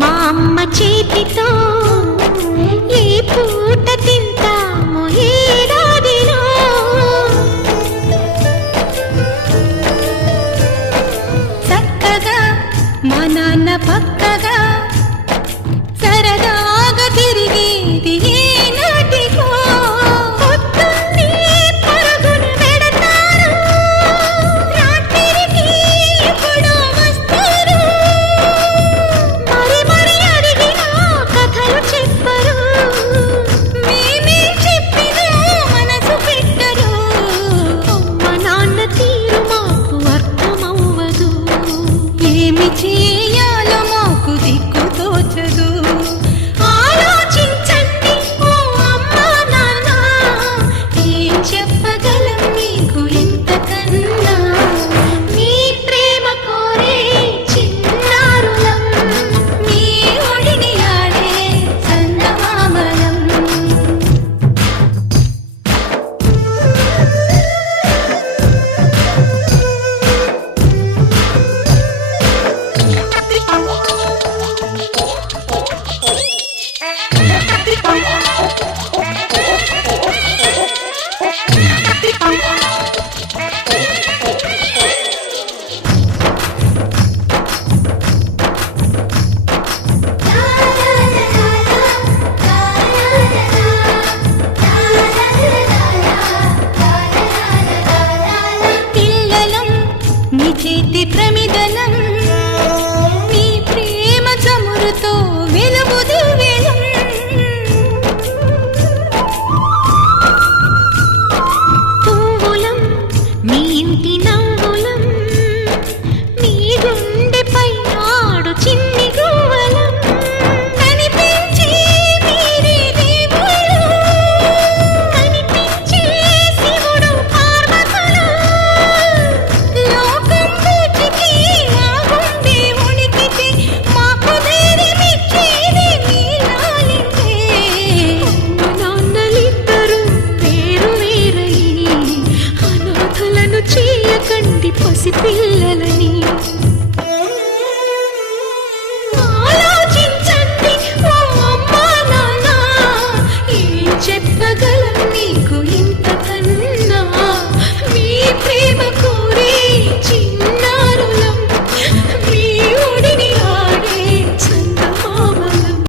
మా అమ్మ చేతితో ఏ పూట తింటాము ఏడాదిలో చక్కగా మా నాన్న పక్కగా సరదాగా తిరిగేది ఏనాటికో పొద్దున్నే పరుగును పెడతారు రాత్రికి ఎప్పుడో వస్తారు మరి అడిగినా కథలు చెప్పరు మేమే చెప్పినా మనసు పెట్టరు అమ్మ నాన్న తీరు మాకు అర్థమవ్వదు ఏమి చేయాలో మాకు దిక్కు తోచదు ఆలోచించండి ఓ అమ్మ నాన్న ఏం చెప్పగలం మీకు ఇంతకన్నా మీ ప్రేమ కోరే చిన్నారులం మీ ఒడిని ఆడే చందమామలం పిల్లలం నీ చేతి ప్రమిదలం నీ ప్రేమ చమురుతో వెలుగుదు వెలం పువ్వులం మీ ఇంటి నవ్వులం మీ గుండెపై నాడు చిన్ని గువ్వలం కనిపించే మీరే దేవుళ్ళు కనిపించే శివుడు పార్వతులు లోకం పూచికి మా గుండె ఉనికితే మాకు ధైర్యమిచ్చేది మీ లాలితే అమ్మ నాన్నలిద్దరూ వేరు వేరై అనాథలను చేయకండి పసిపిల్లల